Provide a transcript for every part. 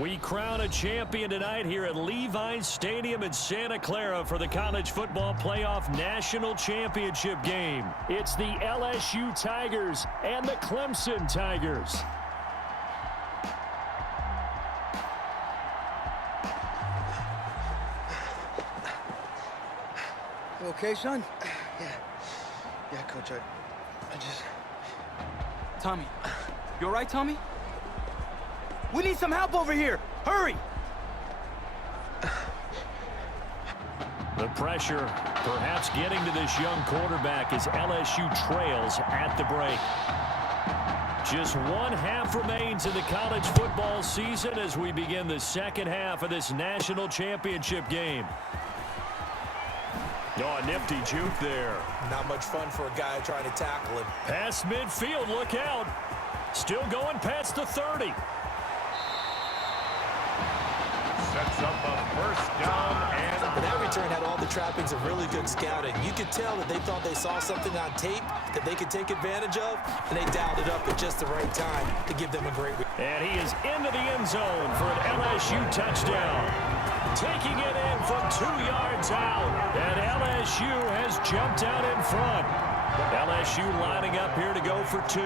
We crown a champion tonight here at Levi's Stadium in Santa Clara for the College Football Playoff National Championship game. It's the LSU Tigers and the Clemson Tigers. You okay, son? Yeah, Coach, I just... Tommy. You all right, Tommy? We need some help over here. Hurry! The pressure perhaps getting to this young quarterback as LSU trails at the break. Just one half remains in the college football season as we begin the second half of this national championship game. Oh, a nifty juke there. Not much fun for a guy trying to tackle him. Past midfield, look out. Still going past the 30. Sets up a first down and... But that return had all the trappings of really good scouting. You could tell that they thought they saw something on tape that they could take advantage of, and they dialed it up at just the right time to give them a great... And he is into the end zone for an LSU touchdown. Taking it in from 2 yards out, and LSU has jumped out in front. LSU lining up here to go for 2.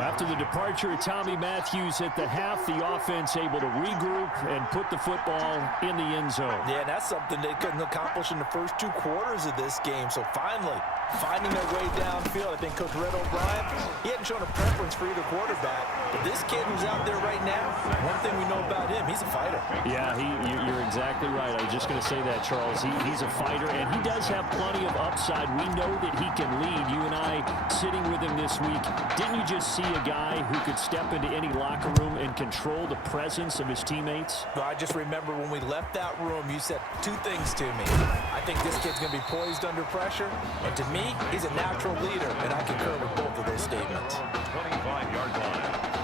After the departure of Tommy Matthews at the half, the offense able to regroup and put the football in the end zone. Yeah, that's something they couldn't accomplish in the first 2 quarters of this game. So finally, finding their way downfield. I think Coach Red O'Brien, he hadn't shown a preference for either quarterback. But this kid who's out there right now, one thing we know about him, he's a fighter. Yeah, you're exactly right. I was just going to say that, Charles. He's a fighter, and he does have plenty of upside. We know that he can lead. You and I sitting with him this week, didn't you just see a guy who could step into any locker room and control the presence of his teammates? Well, I just remember when we left that room, you said 2 things to me. I think this kid's going to be poised under pressure, and to me, he's a natural leader, and I concur with both of those statements. 25-yard line.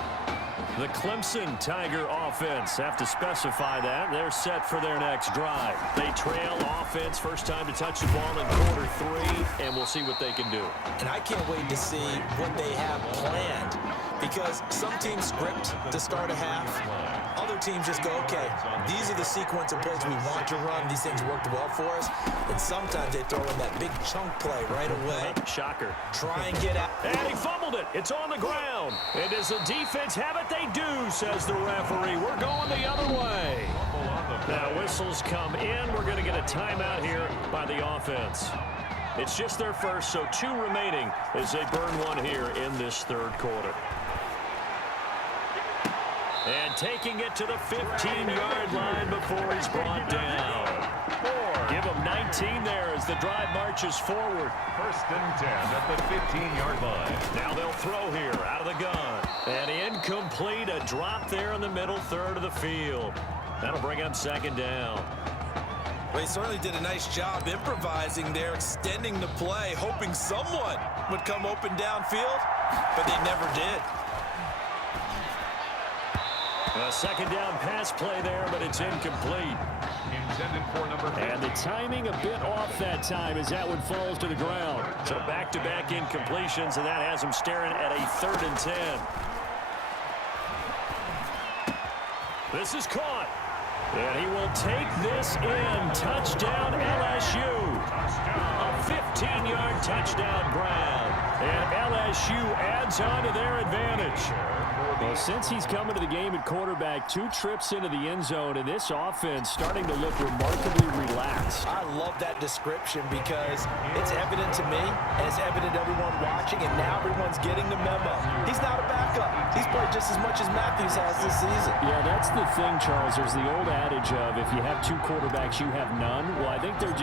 The Clemson Tiger offense have to specify that. They're set for their next drive. They trail offense, first time to touch the ball in quarter 3, and we'll see what they can do. And I can't wait to see what they have planned, because some teams script to start a half. Other teams just go, okay, these are the sequence of plays we want to run. These things worked well for us. And sometimes they throw in that big chunk play right away. Shocker. Try and get out. And he fumbled it. It's on the ground. And does the defense have it? They do, says the referee. We're going the other way. Now whistles come in. We're going to get a timeout here by the offense. It's just their first, so 2 remaining as they burn one here in this third quarter. And taking it to the 15-yard line before he's brought down. Give him 19 there as the drive marches forward. First and 10 at the 15-yard line. Now they'll throw here out of the gun. And incomplete, a drop there in the middle third of the field. That'll bring up second down. Well, he certainly did a nice job improvising there, extending the play, hoping someone would come open downfield, but they never did. A second down pass play there, but it's incomplete. Intended for number 50. And the timing a bit off that time as that one falls to the ground. So back-to-back incompletions, and that has him staring at a 3rd and 10. This is caught. And he will take this in. Touchdown, LSU. A 15-yard touchdown grab. And LSU adds on to their advantage. Well, since he's come into the game at quarterback, 2 trips into the end zone, and this offense starting to look remarkably relaxed. I love that description because it's evident to me, and it's evident to everyone watching, and now everyone's getting the memo. He's not a backup. He's played just as much as Matthews has this season. Yeah, that's the thing, Charles. There's the old adage of if you have 2 quarterbacks, you have none. Well, I think they're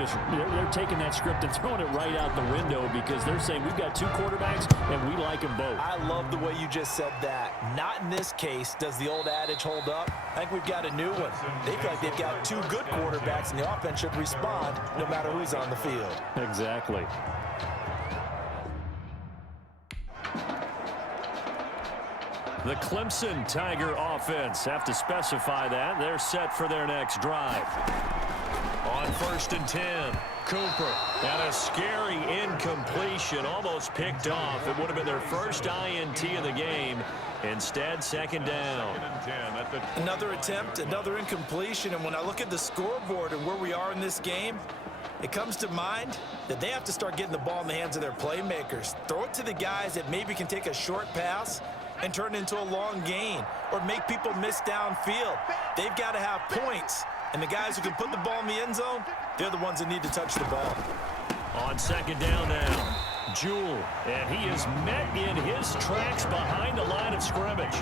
taking that script and throwing it right out the window because they're saying we've got 2 quarterbacks, and we like them both. I love the way you just said that. Not in this case does the old adage hold up. I think we've got a new one. They feel like they've got 2 good quarterbacks, and the offense should respond no matter who's on the field. Exactly. The Clemson Tiger offense have to specify that. They're set for their next drive. On 1st and 10, Cooper. And a scary incompletion, almost picked off. It would have been their first INT of the game. Instead, 2nd down. Another attempt, another incompletion. And when I look at the scoreboard and where we are in this game, it comes to mind that they have to start getting the ball in the hands of their playmakers. Throw it to the guys that maybe can take a short pass and turn it into a long gain or make people miss downfield. They've got to have points. And the guys who can put the ball in the end zone, they're the ones that need to touch the ball. On 2nd down now, Jewell. And he is met in his tracks behind the line of scrimmage.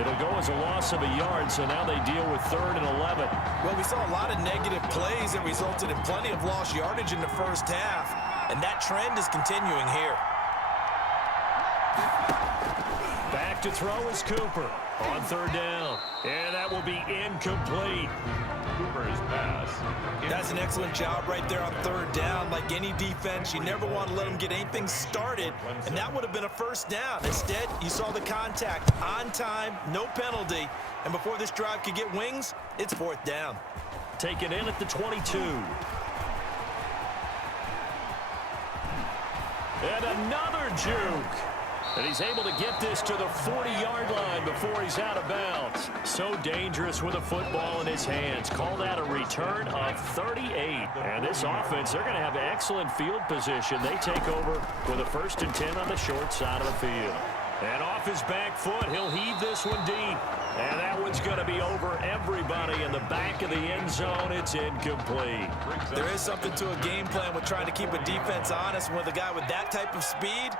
It'll go as a loss of a yard, so now they deal with 3rd and 11. Well, we saw a lot of negative plays that resulted in plenty of lost yardage in the first half, and that trend is continuing here. Back to throw is Cooper on 3rd down. And that will be incomplete. Cooper's pass. That's an excellent job right there on 3rd down. Like any defense, you never want to let them get anything started, and that would have been a 1st down. Instead, you saw the contact on time, no penalty, and before this drive could get wings, it's 4th down. Taken in at the 22. And another juke. And he's able to get this to the 40-yard line before he's out of bounds. So dangerous with a football in his hands. Call that a return of 38. And this offense, they're going to have excellent field position. They take over with a 1st and 10 on the short side of the field. And off his back foot, he'll heave this one deep. And that one's going to be over everybody in the back of the end zone. It's incomplete. There is something to a game plan with trying to keep a defense honest. With a guy with that type of speed,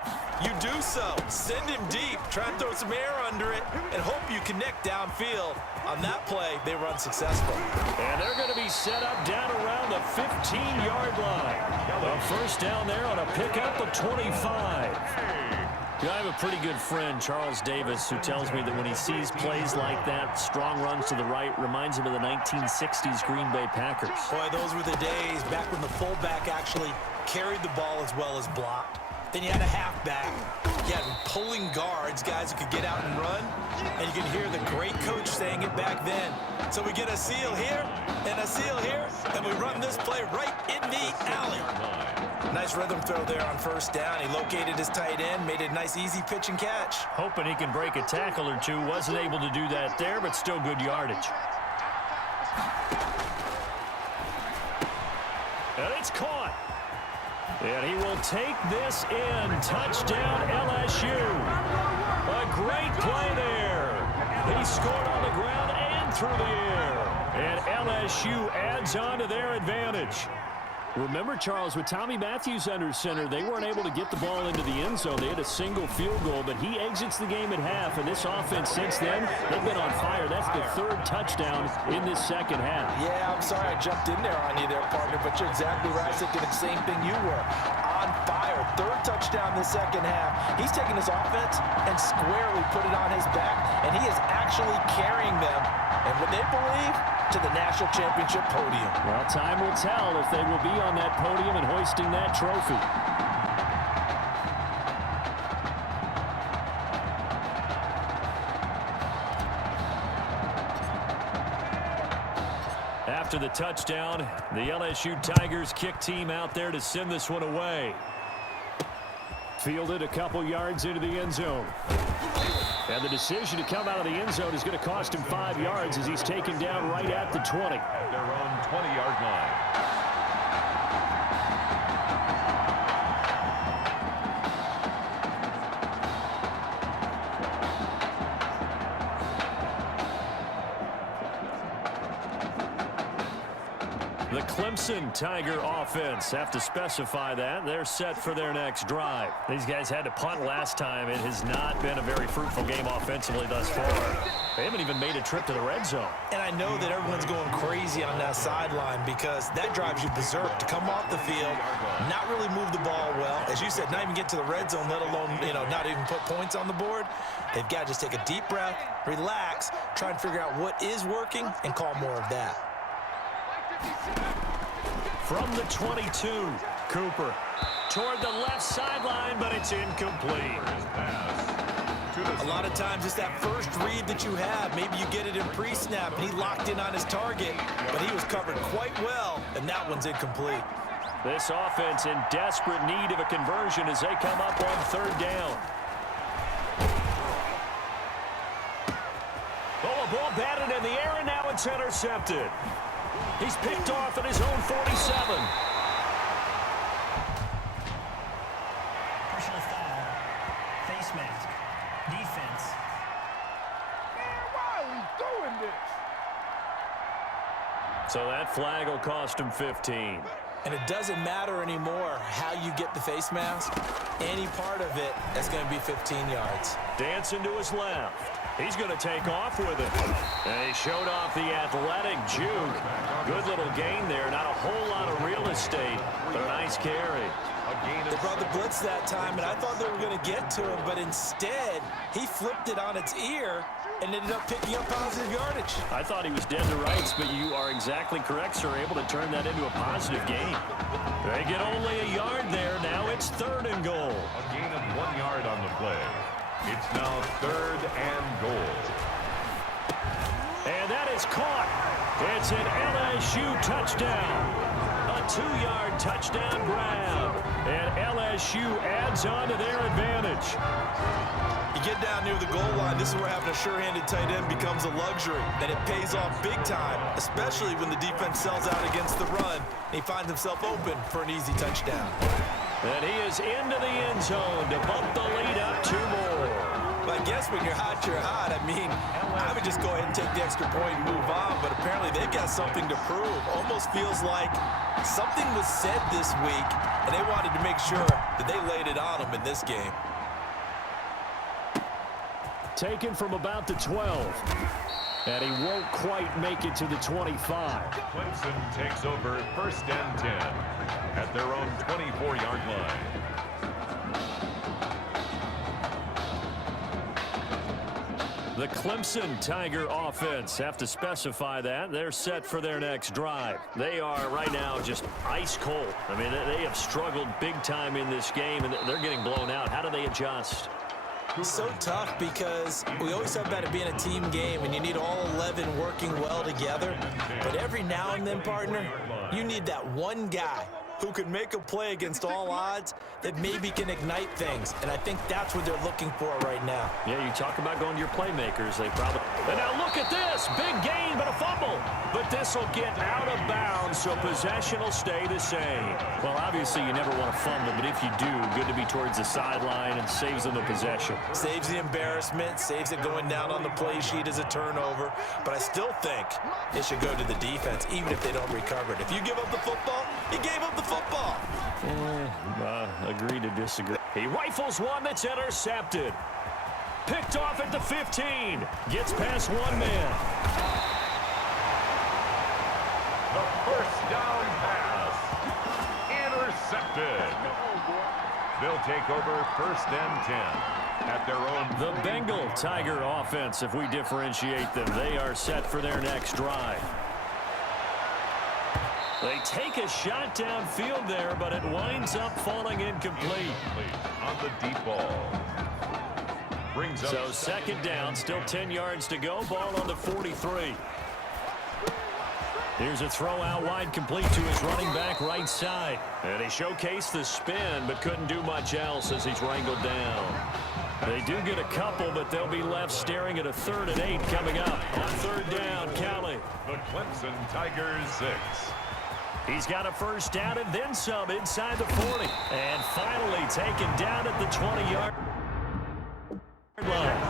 you do so. Send him deep, try and throw some air under it, and hope you connect downfield. On that play, they were unsuccessful. And they're going to be set up down around the 15-yard line. A 1st down there on a pickup of 25. I have a pretty good friend, Charles Davis, who tells me that when he sees plays like that, strong runs to the right, reminds him of the 1960s Green Bay Packers. Boy, those were the days back when the fullback actually carried the ball as well as blocked. Then you had a halfback. You had pulling guards, guys who could get out and run. And you can hear the great coach saying it back then. So we get a seal here and a seal here, and we run this play right in the alley. Nice rhythm throw there on 1st down. He located his tight end, made it a nice easy pitch and catch. Hoping he can break a tackle or two. Wasn't able to do that there, but still good yardage. And it's caught. And he will take this in. Touchdown LSU. A great play there. He scored on the ground and through the air. And LSU adds on to their advantage. Remember, Charles, with Tommy Matthews under center, they weren't able to get the ball into the end zone. They had a single field goal, but he exits the game at half. And this offense since then, they've been on fire. That's the 3rd touchdown in this 2nd half. Yeah, I'm sorry I jumped in there on you there, partner, but you're exactly right. I was thinking the same thing you were. On fire. 3rd touchdown in the 2nd half. He's taking his offense and squarely put it on his back, and he is actually carrying them, and what they believe, to the national championship podium. Well, time will tell if they will be on that podium and hoisting that trophy. After the touchdown, the LSU Tigers kick team out there to send this one away. Fielded a couple yards into the end zone. And the decision to come out of the end zone is going to cost him 5 yards as he's taken down right at the 20. At their own 20-yard line. The Clemson Tiger offense, have to specify that. They're set for their next drive. These guys had to punt last time. It has not been a very fruitful game offensively thus far. They haven't even made a trip to the red zone. And I know that everyone's going crazy on that sideline because that drives you berserk to come off the field, not really move the ball well. As you said, not even get to the red zone, let alone, not even put points on the board. They've got to just take a deep breath, relax, try and figure out what is working, and call more of that. From the 22, Cooper toward the left sideline, but it's incomplete. A lot of times it's that first read that you have. Maybe you get it in pre-snap, and he locked in on his target, but he was covered quite well, and that one's incomplete. This offense in desperate need of a conversion as they come up on third down. Oh, a ball batted in the air, and now it's intercepted. He's picked off at his own 47. Personal foul. Face mask. Defense. Man, why are we doing this? So that flag will cost him 15. And it doesn't matter anymore how you get the face mask. Any part of it, that's going to be 15 yards. Dancing to his left. He's going to take off with it. And he showed off the athletic juke. Good little gain there. Not a whole lot of real estate, but a nice carry. They brought the blitz that time, and I thought they were going to get to him, but instead, he flipped it on its ear and ended up picking up positive yardage. I thought he was dead to rights, but you are exactly correct, sir. Able to turn that into a positive gain. They get only a yard there. Now it's 3rd and goal. A gain of 1 yard on the play. It's now 3rd and goal. And that is caught. It's an LSU touchdown. A 2-yard touchdown grab. And LSU adds on to their advantage. You get down near the goal line, this is where having a sure-handed tight end becomes a luxury, and it pays off big time, especially when the defense sells out against the run, and he finds himself open for an easy touchdown. And he is into the end zone to bump the lead up 2 more. But I guess when you're hot, you're hot. I mean, I would just go ahead and take the extra point and move on, but apparently they've got something to prove. Almost feels like something was said this week, and they wanted to make sure that they laid it on them in this game. Taken from about the 12. And he won't quite make it to the 25. Clemson takes over 1st and 10 at their own 24-yard line. The Clemson Tiger offense, have to specify that. They're set for their next drive. They are right now just ice cold. I mean, they have struggled big time in this game, and they're getting blown out. How do they adjust? So tough because we always talk about it being a team game and you need all 11 working well together. But every now and then, partner, you need that one guy who can make a play against all odds that maybe can ignite things. And I think that's what they're looking for right now. Yeah, you talk about going to your playmakers. They probably... And now look at this. Big gain, but a fumble. But this will get out of bounds, so possession will stay the same. Well, obviously, you never want to fumble, but if you do, good to be towards the sideline and saves them the possession. Saves the embarrassment, saves it going down on the play sheet as a turnover. But I still think it should go to the defense, even if they don't recover it. If you give up the football, you gave up the football. Agree to disagree. He rifles one that's intercepted. Picked off at the 15. Gets past one man. The 1st down pass. Intercepted. They'll take over 1st and 10 at their own. The Bengal Tiger offense, if we differentiate them, they are set for their next drive. They take a shot downfield there, but it winds up falling incomplete. On the deep ball. Brings up So 2nd down, still 10 yards to go. Ball on the 43. Here's a throw out wide, complete to his running back right side. And he showcased the spin, but couldn't do much else as he's wrangled down. They do get a couple, but they'll be left staring at a 3rd and 8 coming up. On 3rd down, Cali. the Clemson Tigers 6. He's got a 1st down and then some inside the 40. And finally taken down at the 20-yard line.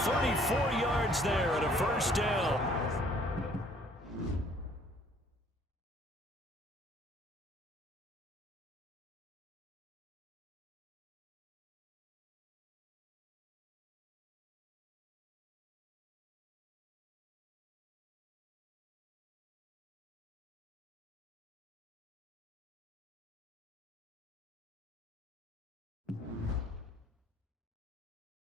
34 yards there at a 1st down.